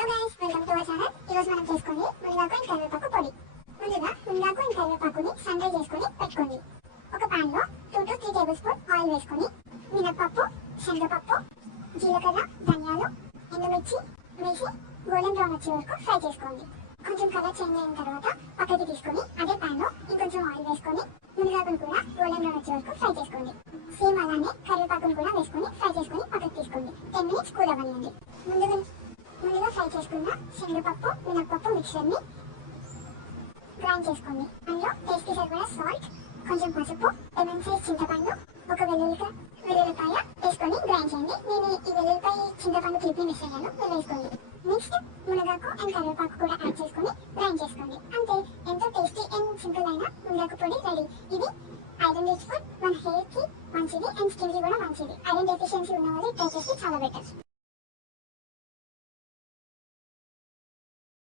Hello guys, welcome to our channel. ఈ రోజు మనం చేసుకుంది మునగాకు అండ్ కరివేపాకు పొడి. ముందుగా మునగాకు అండ్ కరివేపాకుని సన్ డ్రై చేసుకొని పెట్టుకోండి. ఒక పాన్ లో 2 to 3 టేబుల్ స్పూన్ ఆయిల్ వేసుకొని మినపప్పు, శనగపప్పు, జీలకర్ర, ధనియాలు, ఎండుమిర్చి వేసి గోల్డెన్ బ్రౌన్ వచ్చే వరకు ఫ్రై చేసుకోండి. కొంచెం కలర్ చేంజ్ అయిన తర్వాత పక్కకి తీసుకొని అదే పాన్ లో ఇంకొంచెం ఆయిల్ వేసుకొని మునగాకును కూడా గోల్డెన్ బ్రౌన్ వచ్చే వరకు ఫ్రై చేసుకోండి. సేమ్ అలానే కరివేపాకును కూడా వేసుకొని ఫ్రై చేసుకొని పక్కకి తీసుకోండి. 10 minutes కూల్ అవ్వనివ్వండి. ముందుగా ఫ్రై చేసుకున్న శనగపప్పు, మినపప్పు మిక్చర్ని గ్రైండ్ చేసుకోండి. అందులో టేస్ట్కి సరిపడా సాల్ట్, కొంచెం పసుపు, లెమన్ సైజ్ చింతపండు, ఒక వెల్లుల్లిపాయ వేసుకొని గ్రైండ్ చేయండి. నేను ఈ వెల్లుల్లిపాయ చింతపండు క్లిప్ని మిస్ అయ్యాను, మీరు వేసుకోండి. నెక్స్ట్ మునగాకు అండ్ కరివేపాకు కూడా యాడ్ చేసుకొని గ్రైండ్ చేసుకోండి. అంతే, ఎంతో టేస్టీ అండ్ సింపుల్ అయిన మునగాకు పొడి రెడీ. ఇది ఐరన్ రిచ్ ఫుడ్, మన హెయిర్కి మంచిది అండ్ స్కిన్కి కూడా మంచిది. ఐరన్ డెఫిషియన్సీ ఉన్న వాళ్ళు ట్రై చేస్తే చాలా బెటర్.